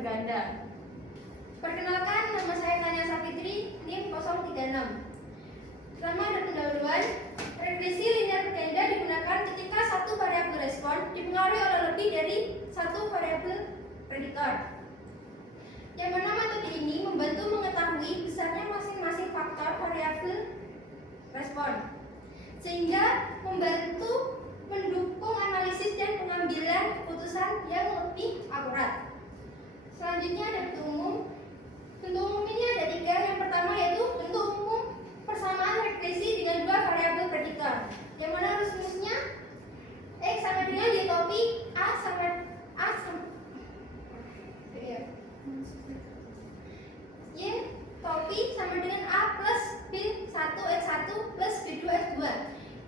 berganda. Perkenalkan, nama saya Tania Safitri, NIM 036. Pertama ada pendahuluan. Regresi linear berganda digunakan ketika satu variabel respon dipengaruhi oleh lebih dari satu variabel prediktor. Yang mana metode ini membantu mengetahui besarnya masing-masing faktor variabel respon, sehingga membantu mendukung analisis dan pengambilan keputusan yang lebih akurat. Selanjutnya ada bentuk umum. Bentuk umum ini ada 3. Yang pertama yaitu bentuk umum persamaan regresi dengan dua variabel prediktor, yang mana rumusnya X sama dengan Y topi A sama Y topi sama dengan A plus B1 X1 plus B2 X2,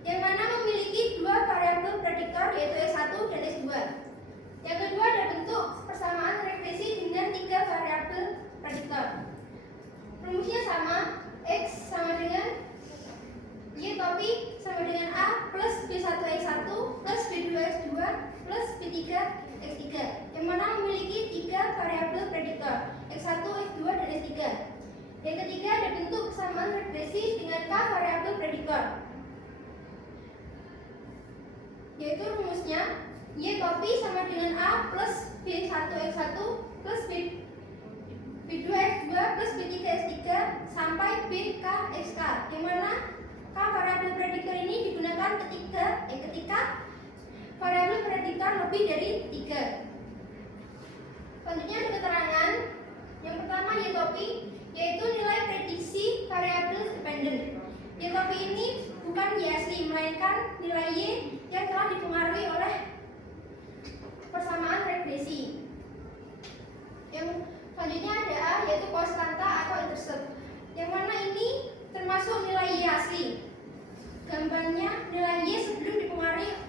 yang mana memiliki dua variabel prediktor yaitu X1 dan X2. Yang kedua ada bentuk persamaan regresi dengan 3 variabel prediktor. Rumusnya sama, X sama dengan Y topi sama dengan A plus B1 X1 plus B2 X2 plus B3 X3, yang mana memiliki 3 variabel prediktor X1, X2, dan X3. Yang ketiga ada bentuk persamaan regresi dengan K variabel prediktor, yaitu rumusnya Y topi sama dengan A plus B1 X1 plus B2 X2 plus B3 X3 sampai BK XK, yang mana K variabel prediktor ini digunakan ketika variabel prediktor lebih dari 3. Selanjutnya ada keterangan. Yang pertama Y topi, yaitu nilai prediksi variabel dependen. Y topi ini bukan Y asli, melainkan nilai Y yang telah dipengaruhi oleh persamaan regresi. Yang selanjutnya ada A, yaitu konstanta atau intercept, yang mana ini termasuk nilai Y asli. Gambarnya nilai Y sebelum dipengaruhi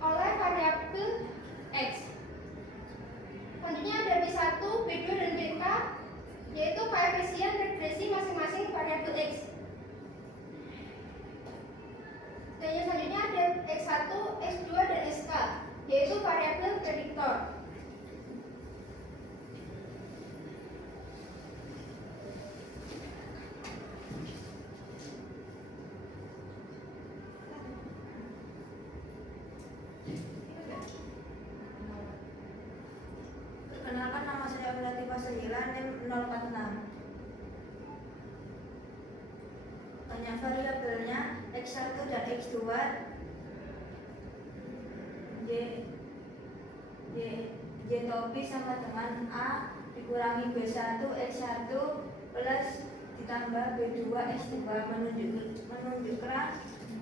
oleh variabel X. Selanjutnya ada B1, B2, dan BK, yaitu koefisien regresi masing-masing variabel X. Dan yang selanjutnya ada X1, X2, dan SK, yaitu variabel prediktor. Perkenalkan, nama saya Latifah Sahila, NIM 046. Banyak variabelnya X1 dan X2, Y topi sama dengan A dikurangi B1 X1 plus ditambah B2 X2, menunjukkan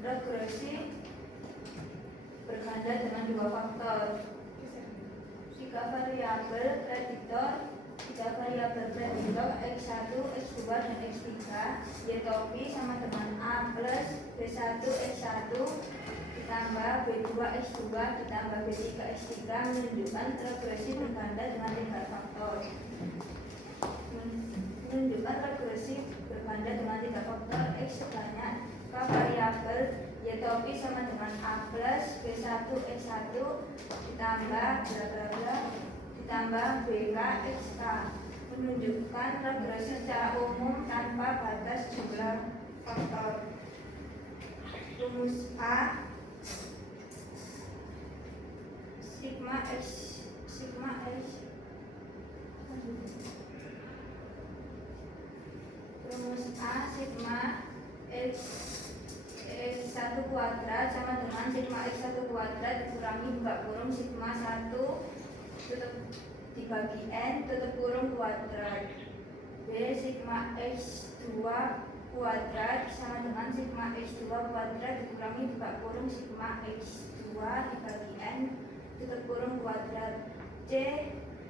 regresi berganda dengan dua faktor. 3 variabel prediktor X1, X2, dan X3. Y topi sama dengan A plus B1 X1 ditambah B2 X2 ditambah B3 X3, menunjukkan regresi berganda dengan 3 faktor. Menunjukkan regresi berganda dengan 3 faktor X sebanyak K variabel. Y topi sama dengan A plus B1 X1 ditambah ditambah BK XK, menunjukkan regresi secara umum tanpa batas jumlah faktor. Rumus A sigma X rumus A sigma X1 kuadrat sama dengan sigma X1 kuadrat dikurangi buka kurung sigma 1 tutup dibagi N tutup kurung kuadrat. B sigma X2 kuadrat sama dengan sigma X2 kuadrat dikurangi buka kurung sigma X2 dibagi N tutup kurung kuadrat. C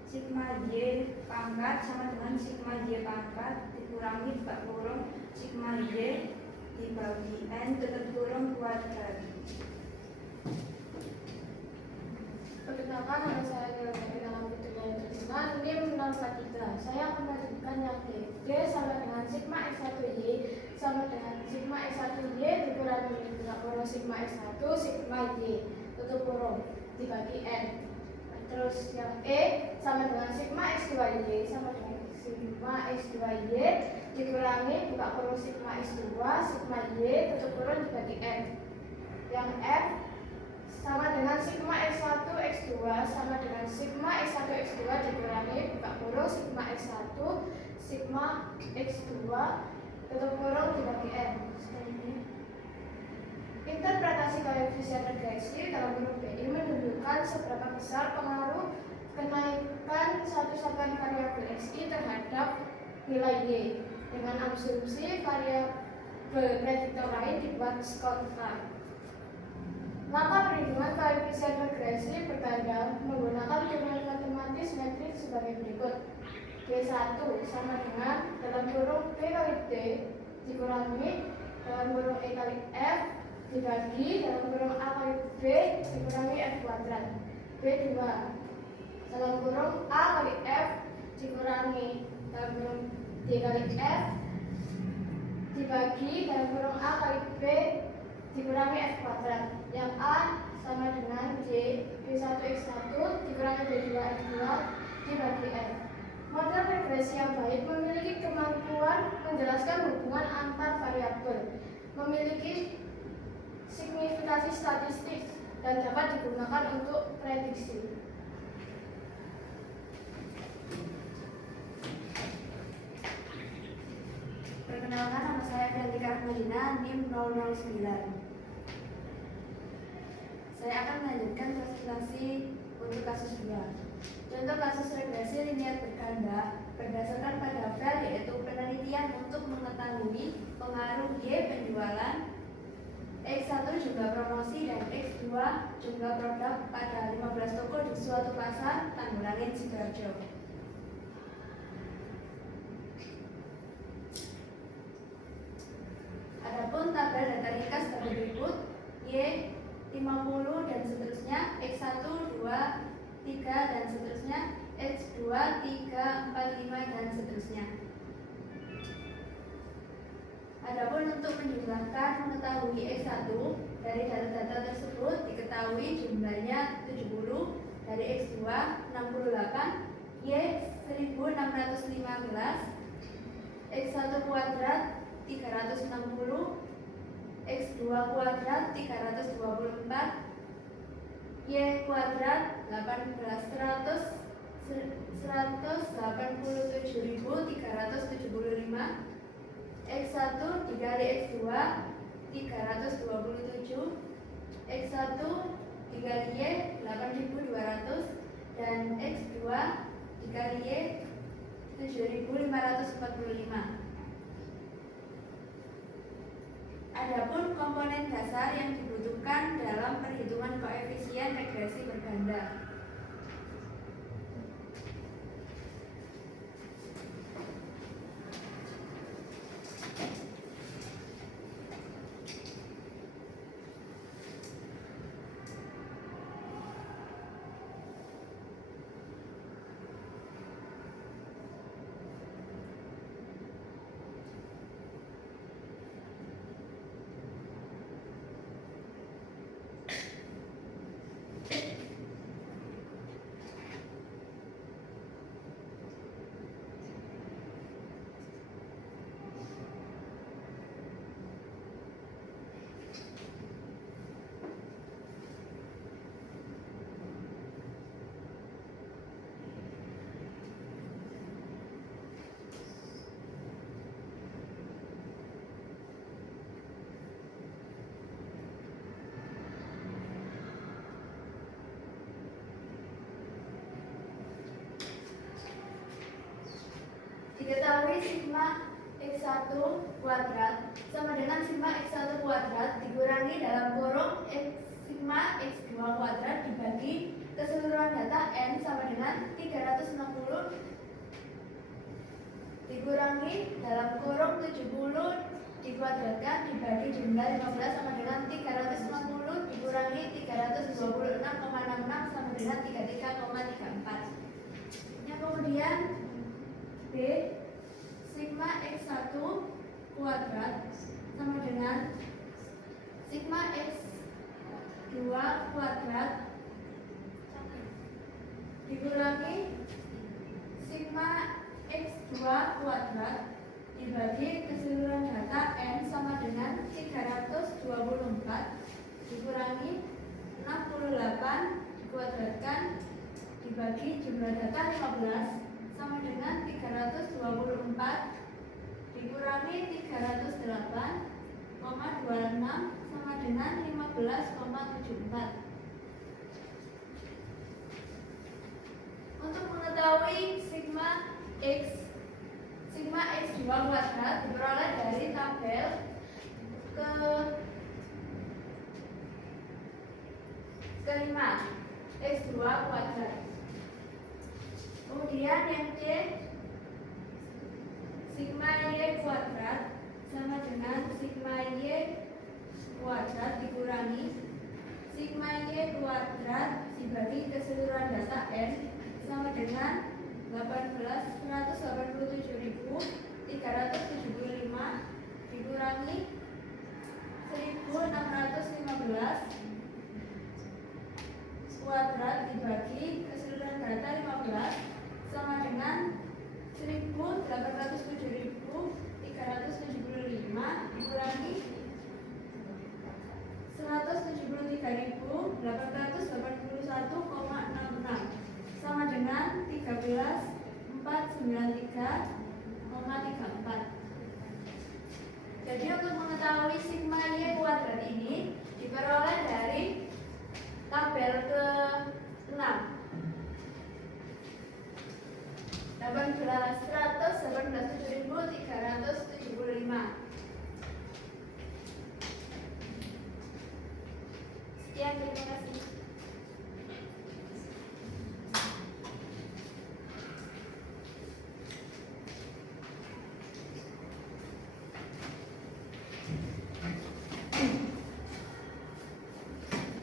sigma Y pangkat sama dengan sigma Y pangkat dikurangi buka kurung sigma Y dibagi N tutup kurung kuadrat. Perkenalkan, nama saya Dewa Putri Terjemahan NIM 043. Saya akan melanjutkan yang D. D sama dengan sigma X1Y sama dengan sigma X1Y dikurangi dengan kurung sigma X1 sigma Y tutup kurung dibagi N. Terus yang E sama dengan sigma X2Y sama dengan sigma X2Y dikurangi buka kurung sigma X2 sigma Y tutup kurung dibagi N. Yang F sama dengan sigma X1 X2 sama dengan sigma X1 X2 dikurangi buka kurung sigma X1 sigma X2 tutup kurung dibagi N. Interpretasi koefisien regresi dalam huruf BI menunjukkan seberapa besar pengaruh kenaikan satu satuan variabel XI terhadap nilai Y. Dengan asumsi variabel prediktor lain dibuat kontra. Langkah perhitungan koefisien regresi berganda menggunakan teori matematis metrik sebagai berikut. B1 sama dengan dalam kurung B kali D dikurangi dalam kurung E kali F dibagi dalam kurung A kali B dikurangi F kuadrat. B2 dalam kurung A kali F dikurangi dalam kurung D kali F dibagi dalam kurung A kali B dikurangi F kuadrat. Yang A sama dengan J B1X1 dikurangi B2F2 dibagi F. Model regresi yang baik memiliki kemampuan menjelaskan hubungan antar variabel, memiliki signifikasi statistik, dan dapat digunakan untuk prediksi. Perkenalkan, nama saya Frentika Rahmadina, NIM 009. Saya akan melanjutkan presentasi untuk kasus 2. Contoh kasus regresi linear berganda berdasarkan pada file yaitu penelitian untuk mengetahui pengaruh Y penjualan, X1 jumlah promosi, dan X2 jumlah produk pada 15 toko di suatu pasar Tanggulangin, Sidoarjo. Adapun tabel data ringkas sebagai berikut: Y 50 dan seterusnya, X1 2 3 dan seterusnya, X2 3 4 5 dan seterusnya. Adapun untuk menjumlahkan mengetahui X1 dari data-data tersebut diketahui jumlahnya 70, dari X2 68, Y 1615, X1 kuadrat 360, X2 kuadrat 324, Y kuadrat 187.375, X1 dikali X2 327, X1 dikali Y 8.200, dan X2 dikali Y 7.545. Adapun komponen dasar yang dibutuhkan dalam perhitungan koefisien regresi berganda. Diketahui sigma X1 kuadrat sama dengan sigma X1 kuadrat dikurangi dalam kurung sigma X2 kuadrat dibagi keseluruhan data N sama dengan 360 dikurangi dalam kurung 70 dikuadratkan dibagi jumlah 15 sama dengan 350 dikurangi 326,66 sama dengan 33,34. Yang kemudian B sigma X1 kuadrat sama dengan sigma X2 kuadrat dibagi keseluruhan data N sama dengan 324 dikurangi 68 dikuadratkan dibagi jumlah data 15 sama dengan 324 dikurangi 308,26 sama dengan 15,74. Untuk mengetahui sigma X2 kuadrat diperoleh dari tabel kelima X2 kuadrat. Kemudian yang C, sigma Y kuadrat sama dengan sigma Y kuadrat dikurangi sigma Y kuadrat dibagi keseluruhan data N sama dengan 187.375 dikurangi 1615 kuadrat dibagi keseluruhan data 15 sama dengan 1.807.375 dikurangi 173.881,66 sama dengan 13.493,34. Jadi untuk mengetahui sigma Y kuadrat ini diperoleh dari tabel ke-6 187.375. Sekian, terima kasih.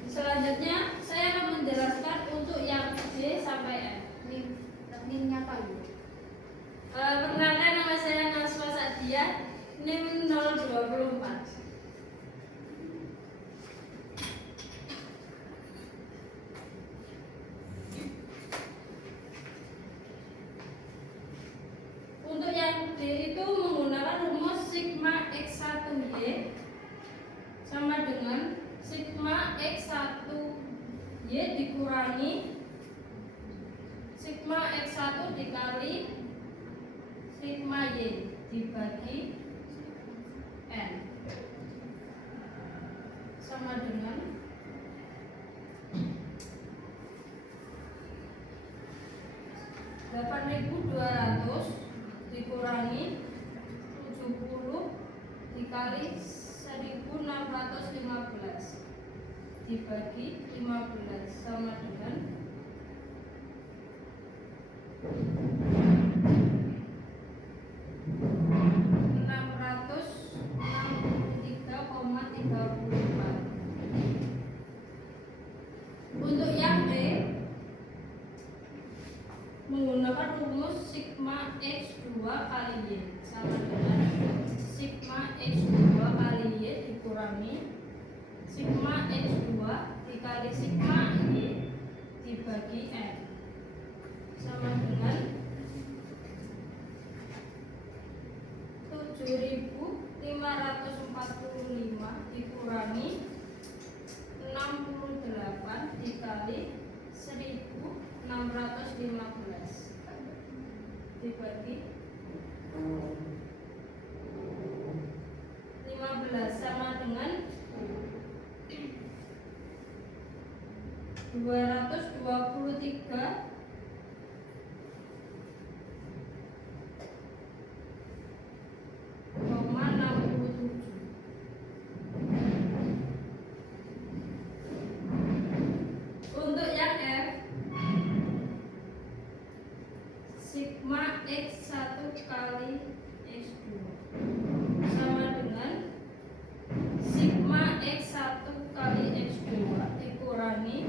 Selanjutnya saya akan menjelaskan untuk yang D sampai F. NIM-nya apa Bu? Perkenalkan, nama saya Naswa Sadia, NIM 024. Untuk yang D itu menggunakan rumus sigma X1Y sama dengan sigma X1Y dikurangi sigma X1 dikali sigma Y dibagi N sama dengan 8.200 dikurangi 70 dikali 1.615 dibagi 15 sama dengan 663,34. Untuk yang B menggunakan rumus sigma X2 kali Y sama dengan sigma X2 kali Y dikurangi sigma X2 dikali sigma Y dibagi N sama dengan 7.545 dikurangi 68 dikali 1.615 dibagi 15 sama dengan 223,67. Untuk yang F, sigma X1 kali X2 sama dengan sigma X1 kali X2 dikurangi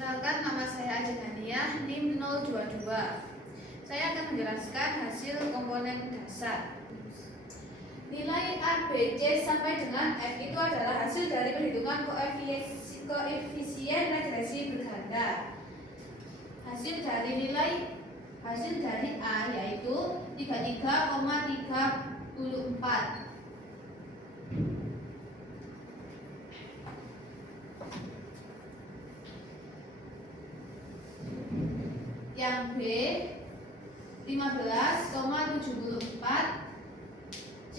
Perkenalkan, nama saya Ajeng NIM 022. Saya akan menjelaskan hasil komponen dasar. Nilai A, B, C sampai dengan F itu adalah hasil dari perhitungan koefisien regresi berganda. Hasil dari A yaitu 33,34. Yang B 15,74, C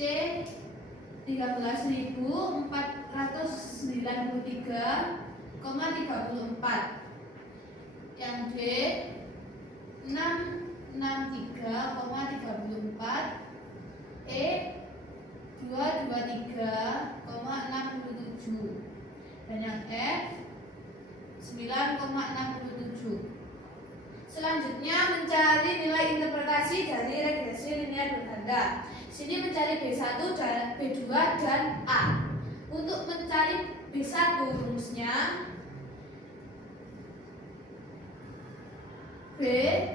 13.493,34, yang D 663,34, E 223,67, dan yang F 9,67. Selanjutnya mencari nilai interpretasi dari regresi linier berganda. Sini mencari B1, B2, dan A. Untuk mencari B1 rumusnya B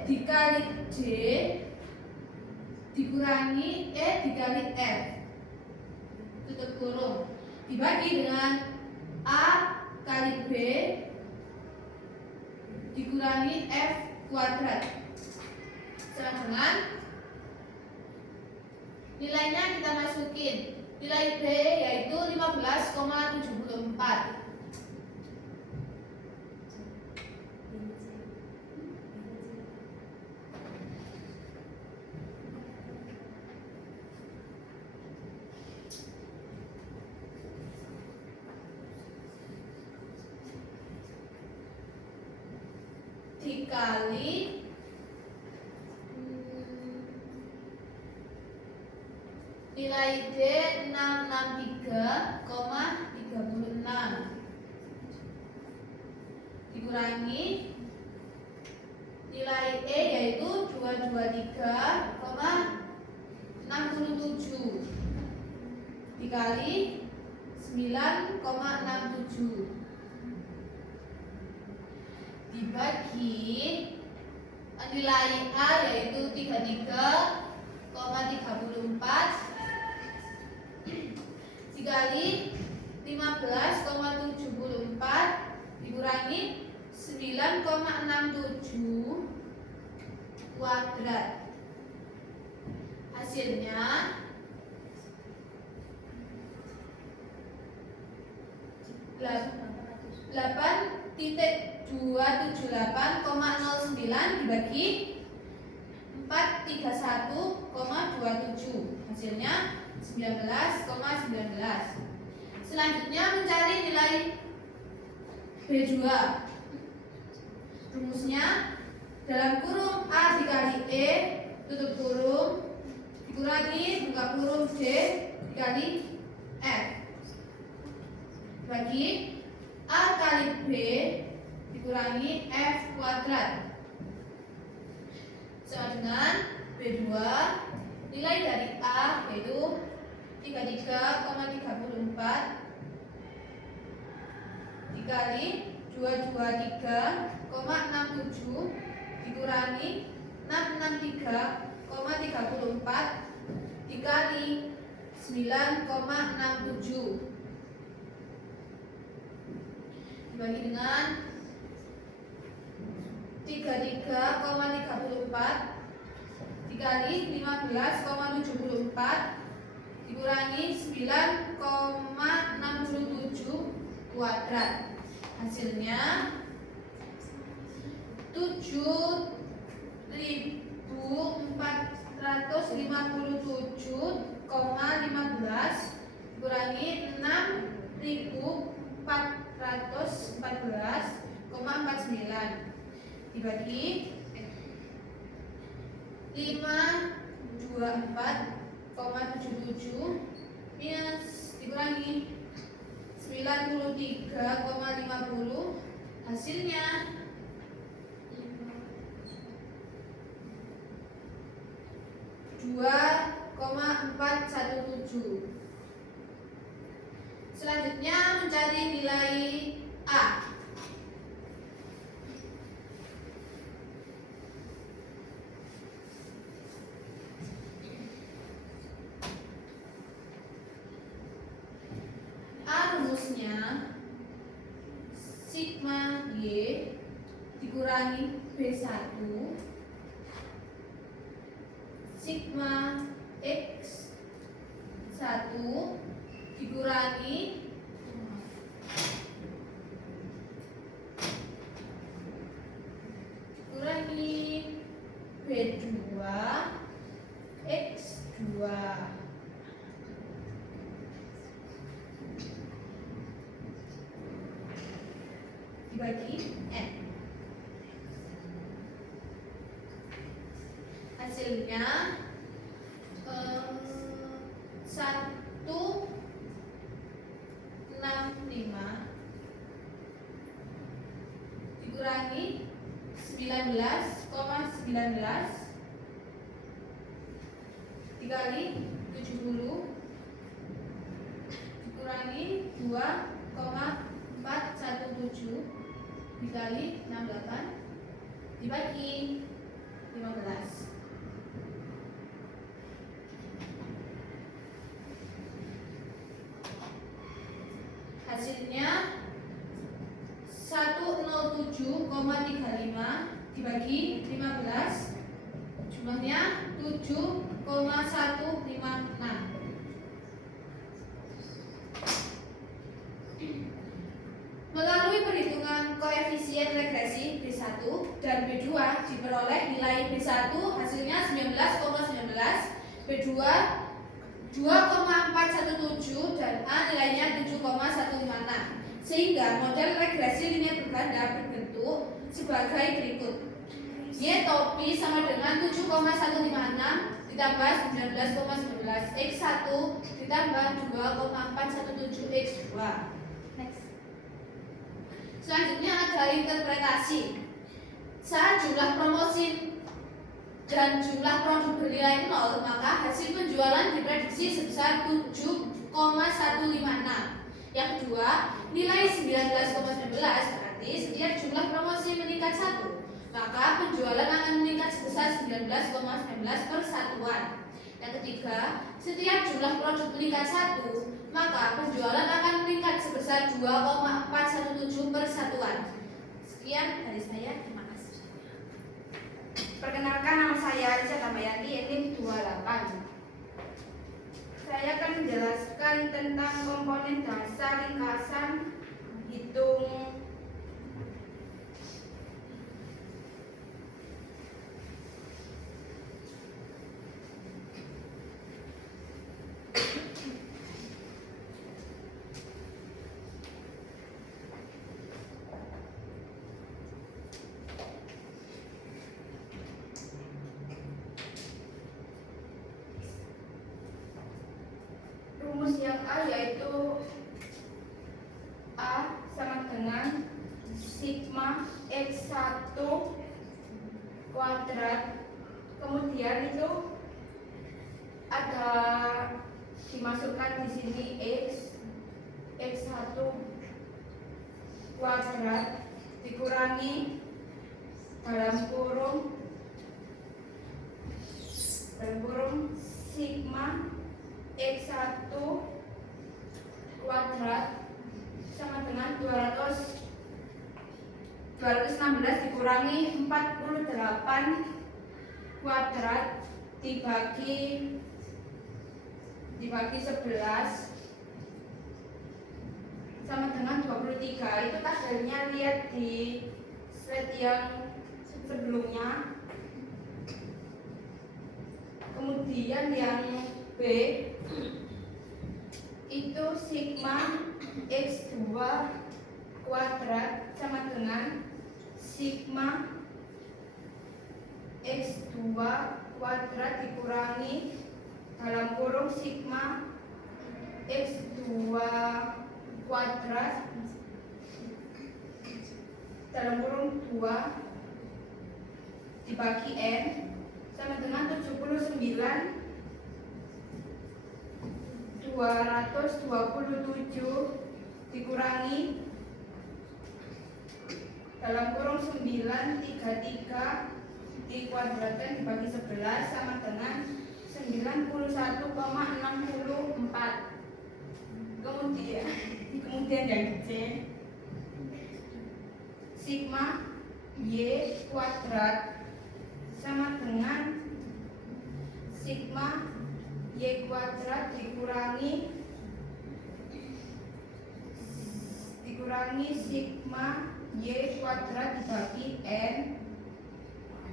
dikali D dikurangi E dikali F tutup kurung dibagi dengan A kali B dikurangi F kuadrat sama dengan nilainya kita masukin. Nilai B yaitu 15,74. Dikali nilai D 663,36 dikurangi nilai E yaitu 223,67 dikali 9,67 dibagi nilai A yaitu 33,34 dikali 15,74 dikurangi 9,67 kuadrat. Hasilnya 8,278,09 dibagi 431,27. Hasilnya 19,19. Selanjutnya mencari nilai B2. Rumusnya dalam kurung A dikali E tutup kurung dikurangi buka kurung D dikali F bagi A kali B dikurangi F kuadrat sama dengan B2. Nilai dari A yaitu 33,34 dikali 223,67 dikurangi 663,34 dikali 9,67 dibagi dengan 33,34 dikali 15,74 dikurangi 9,67 kuadrat. Hasilnya 7.457,15 dikurangi 6.414,49 dibagi 524,77 minus dikurangi 93,50. Hasilnya 2,417. Selanjutnya mencari nilai A. sigma Y dikurangi B1 sigma X1 dikurangi B2 X2 dibagi N. Hasilnya 165 dikurangi 19,19 dikali 70 dikurangi 2,417 dikali 68 dibagi 15. Hasilnya 107,35 dibagi 15 jumlahnya 7,156. Melalui perhitungan koefisien regresi B1 dan B2 diperoleh nilai B1 hasilnya 19,19, B2 2,417 dan A nilainya 7,156. Sehingga model regresi linear berganda berbentuk sebagai berikut. Y topi sama dengan 7,156 ditambah 19,19 X1 ditambah 2,417 X2. Next. Selanjutnya ada interpretasi. Saat jumlah promosi dan jumlah produk bernilai 0, maka hasil penjualan diprediksi sebesar 7,156. Yang kedua, nilai 19,19 berarti setiap jumlah promosi meningkat 1, maka penjualan akan meningkat sebesar 19,19 per satuan. Yang ketiga, setiap jumlah produk meningkat 1, maka penjualan akan meningkat sebesar 2,417 per satuan. Sekian dari saya, terima kasih. Perkenalkan, nama saya Arisa Tamayanti, NIM 28. Saya akan menjelaskan tentang komponen dasar ringkasan hitung rumus yang A, yaitu A sama dengan sigma X1 kuadrat. Kemudian itu ada dimasukkan di sini X1 kuadrat dikurangi dalam kurung sigma X1 kuadrat sama dengan 216 dikurangi 48 kuadrat dibagi 11 sama dengan 23. Itu tabelnya lihat di slide yang sebelumnya. Kemudian yang B itu sigma X2 kuadrat sama dengan sigma X2 kuadrat dikurangi dalam kurung sigma X2 kuadrat dalam kurung 2 dibagi N sama dengan 79 227 dikurangi dalam kurung 933 dikuadratkan dibagi 11 sama dengan 91,64. Kemudian Kemudian yang C, sigma Y kuadrat sama dengan sigma Y kuadrat dikurangi sigma Y kuadrat dibagi N,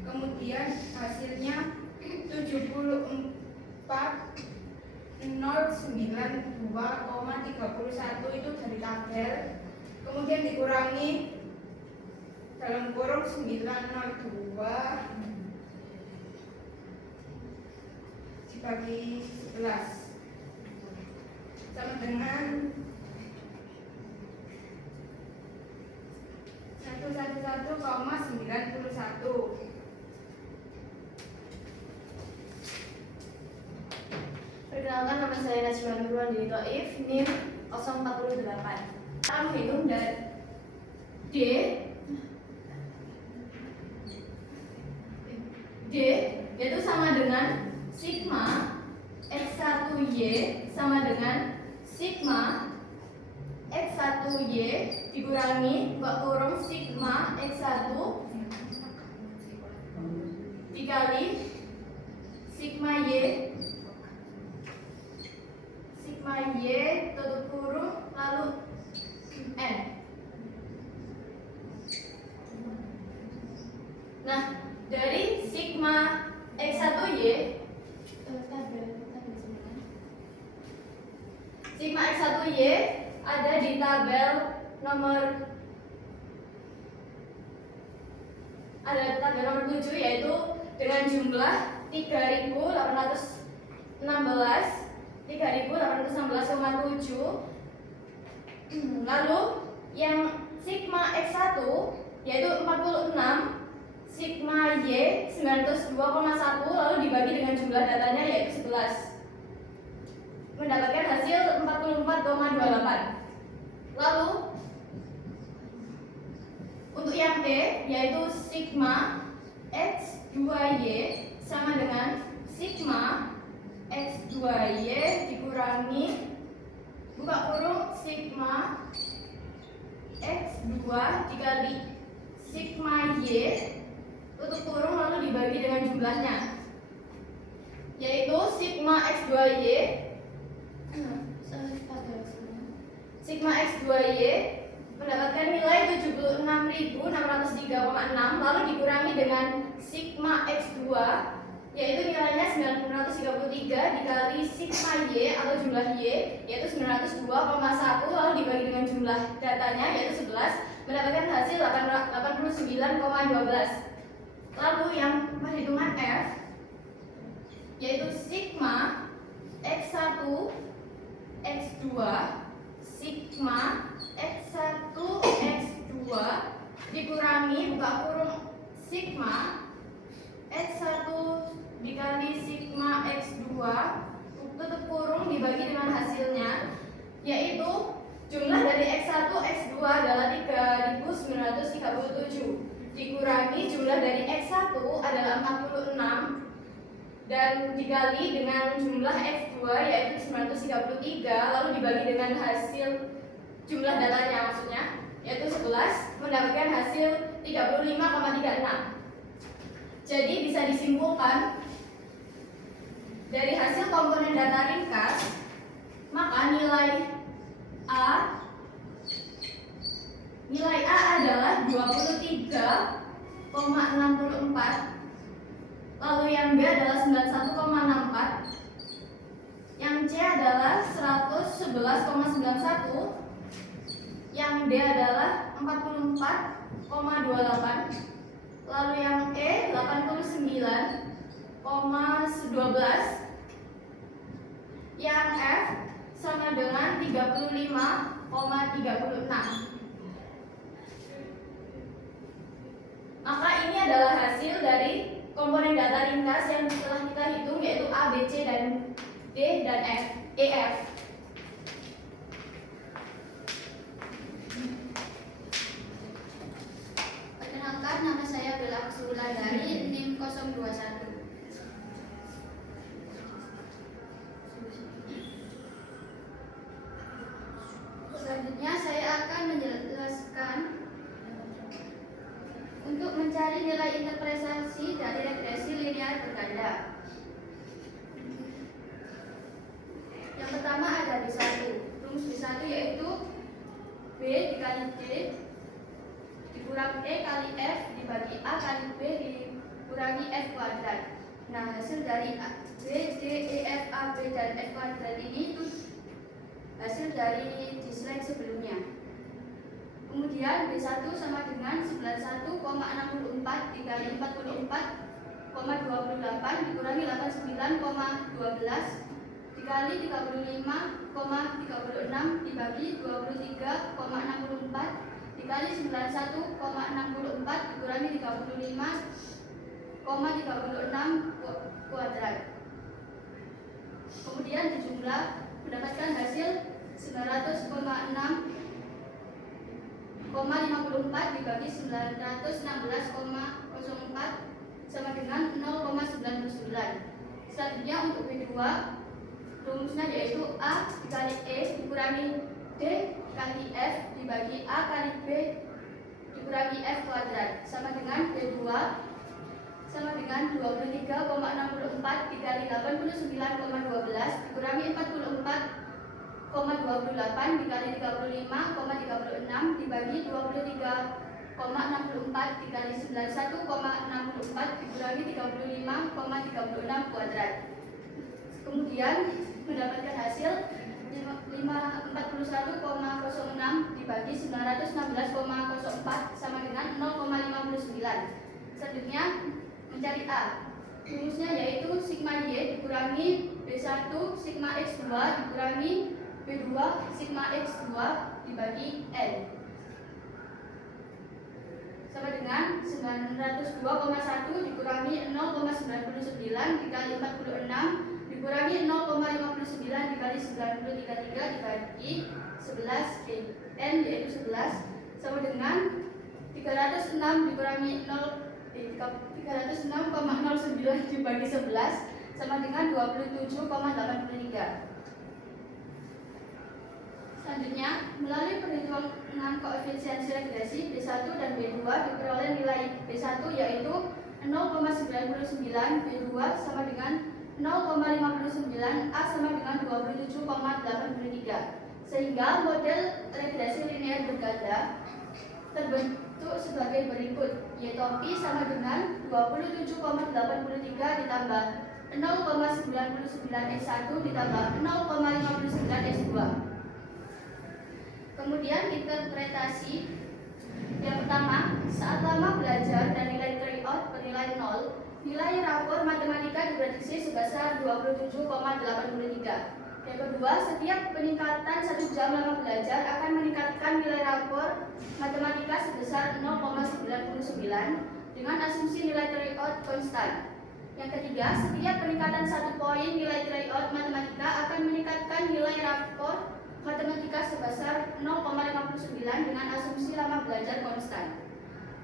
kemudian hasilnya 74,092,31 itu dari tabel, kemudian dikurangi dalam kurung 902 dibagi 11 sama dengan 111,91. Perkenalkan, nama saya Najma Nurul Dini Toif, NIM 048. Kita menghitung dari D yaitu sama dengan sigma X1Y sama dengan sigma X1Y dikurangi buka kurung sigma X1 dikali sigma Y tutup kurung lalu N. Nah, dari sigma X1Y sigma X1Y ada di tabel nomor 7, yaitu dengan jumlah 3.816,7. Lalu yang sigma X1 yaitu 46, sigma Y 902,1, lalu dibagi dengan jumlah datanya yaitu 11, mendapatkan hasil 44,28. Lalu untuk yang T yaitu sigma X2Y sama dengan sigma X2Y dikurangi buka kurung sigma X2 dikali sigma Y tutup kurung lalu dibagi dengan jumlahnya, yaitu sigma X2Y mendapatkan nilai 76.603,6, lalu dikurangi dengan sigma X2 yaitu nilainya 933 dikali sigma Y atau jumlah Y yaitu 902,1, lalu dibagi dengan jumlah datanya yaitu 11, mendapatkan hasil 89,12. Lalu yang perhitungan F yaitu sigma X1 X2 sigma X1 X2 dikurangi buka kurung sigma X1 dikali sigma X2 tutup kurung dibagi dengan hasilnya, yaitu jumlah dari X1 X2 adalah 3.937 dikurangi jumlah dari X1 adalah 46 dan dikali dengan jumlah X2 yaitu 933, lalu dibagi dengan hasil jumlah datanya maksudnya yaitu 11, mendapatkan hasil 35,36. Jadi bisa disimpulkan dari hasil komponen data ringkas, maka nilai A adalah 23,64, lalu yang B adalah 91,64, yang C adalah 111,91, yang D adalah 44,28, lalu yang E 89,12, yang F sama dengan 35,36. Maka ini adalah hasil dari komponen data ringkas yang telah kita hitung, yaitu A, B, C, dan D, dan F, E, F. Perkenalkan, nama saya adalah Aksula dari NIM 021. Selanjutnya saya dikali D dikurangi E kali F dibagi A kali B dikurangi F kuadrat. Nah, hasil dari B, D, E, F, A, B, dan F kuadrat ini itu hasil dari di slide sebelumnya. Kemudian B1 sama dengan 91,64 dikali 44,28 dikurangi 89,12 dikali 35,36 dibagi 23,64 dikali 91,64 dikurangi 35,36 kuadrat. Kemudian dijumlah mendapatkan hasil 900,6,54 dibagi 916,04 sama dengan 0,99. Selanjutnya untuk B2 rumusnya yaitu A dikali E dikurangi D kali F dibagi A kali B dikurangi F kuadrat sama dengan B2 sama dengan 23,64 dikali 89,12 dikurangi 44,28 dikali 35,36 dibagi 23,64 dikali 91,64 dikurangi 35,36 kuadrat. Kemudian mendapatkan hasil 41,06 dibagi 916,04 sama dengan 0,59. Selanjutnya mencari A. Rumusnya yaitu sigma Y dikurangi B1 sigma X2 dikurangi B2 sigma X2 dibagi N sama dengan 902,1 dikurangi 0,99 dikali 46 dikurangi 0,59 dikali 93 dibagi 11 N yaitu 11 sama dengan 306 dikurangi 306,09 dibagi 11 sama dengan 27,83. Selanjutnya, melalui perhitungan koefisiensi regresi B1 dan B2 diperoleh nilai B1 yaitu 0,99, B2 sama dengan 0,59, A sama dengan 27,83. Sehingga model regresi linear berganda terbentuk sebagai berikut, yaitu Pi sama dengan 27,83 ditambah 0,99 X1 ditambah 0,59 X2. Kemudian interpretasi yang pertama, saat lama belajar dan nilai tryout bernilai 0, nilai rapor matematika diprediksi sebesar 27,83. Yang kedua, setiap peningkatan 1 jam lama belajar akan meningkatkan nilai rapor matematika sebesar 0,99 dengan asumsi nilai tryout konstan. Yang ketiga, setiap peningkatan 1 poin nilai tryout matematika akan meningkatkan nilai rapor matematika sebesar 0,59 dengan asumsi lama belajar konstan.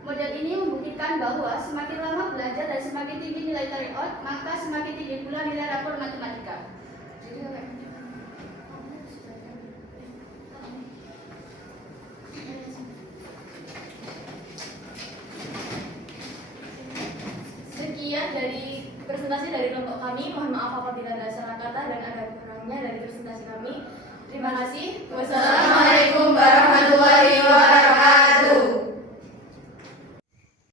Model ini membuktikan bahwa semakin lama belajar dan semakin tinggi nilai tryout, maka semakin tinggi pula nilai rapor matematika. Sekian dari presentasi dari kelompok kami. Mohon maaf apabila ada salah kata dan ada kurangnya dari presentasi kami. Terima kasih. Wassalamualaikum warahmatullahi wabarakatuh.